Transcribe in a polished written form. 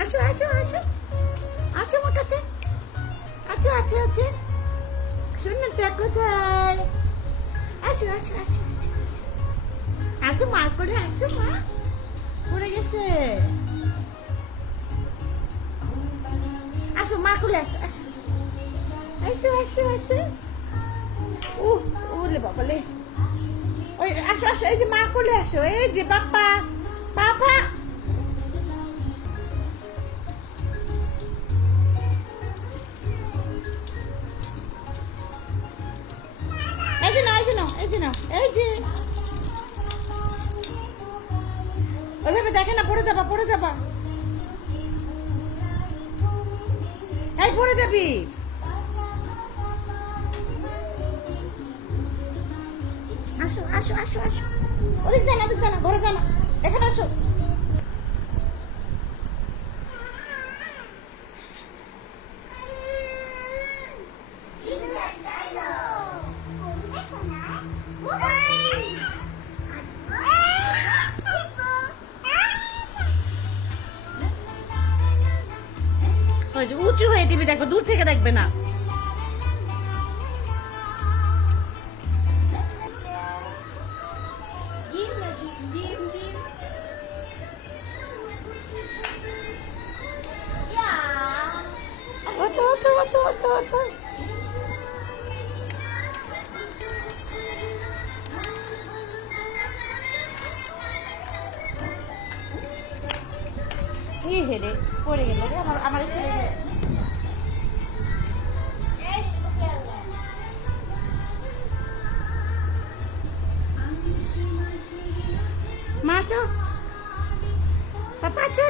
আসো আসো আসো আসো আমার কাছে আছো আছো আছে শোনাটা কোথায় আসো আসো আসো আসো আসো আসো মা করে আসো মা পড়ে গেছে আসো মা করে আসো আসো আসো আসো আসো ওলে বাবা লে ওই আসো আসো এই যে মা কোলে আসো এই যে পাপা পাপা এই যে নাও এই যে নাও এই যে নাও এই যে ওইভাবে দেখে না পড়ে যাবা এই পড়ে যাবি আসো আসো আসো আসো ওদিক জানা ঘরে জানা এখানে আসো উঁচু হয়ে টিভি দেখো দূর থেকে দেখবে না হেরে পড়ে গেল রে আমার ছেলে মা চো পাপা চো